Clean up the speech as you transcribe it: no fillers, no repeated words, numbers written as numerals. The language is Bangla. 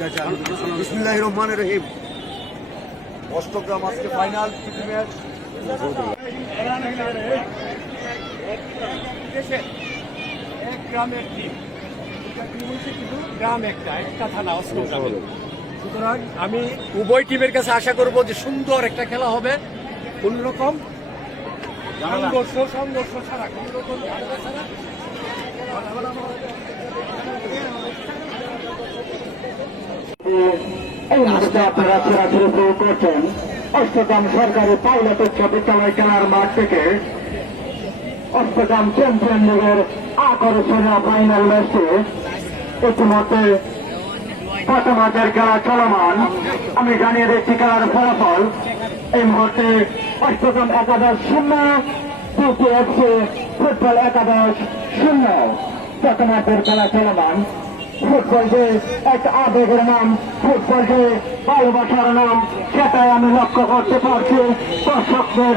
বিসমিল্লাহির রহমানির রহিম। অষ্টগ্রাম আজকে ফাইনাল ম্যাচ। এক গ্রামের টিম, কিন্তু গ্রাম একটা থানা অষ্টগ্রাম। সুতরাং আমি উভয় টিমের কাছে আশা করব যে সুন্দর একটা খেলা হবে, কোন রকম সংঘর্ষ ছাড়া, কোন রকম ঝামেলা ছাড়া। এই মুহূর্তে আপনারা সরাসরি উপভোগ করছেন অষ্টগ্রাম সরকারি পাইলট উচ্চ বিদ্যালয় খেলার মাঠ থেকে অষ্টগ্রাম চ্যাম্পিয়ন লিগের আকর্ষণীয় ফাইনাল ম্যাচে ইতিমধ্যে প্রথমার্ধের খেলা চলমান। আমি জানিয়ে দিচ্ছি খেলার ফলাফল। এই মুহূর্তে অষ্টগ্রাম 11-0, পিটিএফসি ফুটবল 11-0। প্রথমার্ধের খেলা চলমান। ফুটবল যে এক আবেগের নাম, ফুটবল যে ভালোবাসার নাম, সেটাই আমি লক্ষ্য করতে পারছি দর্শকদের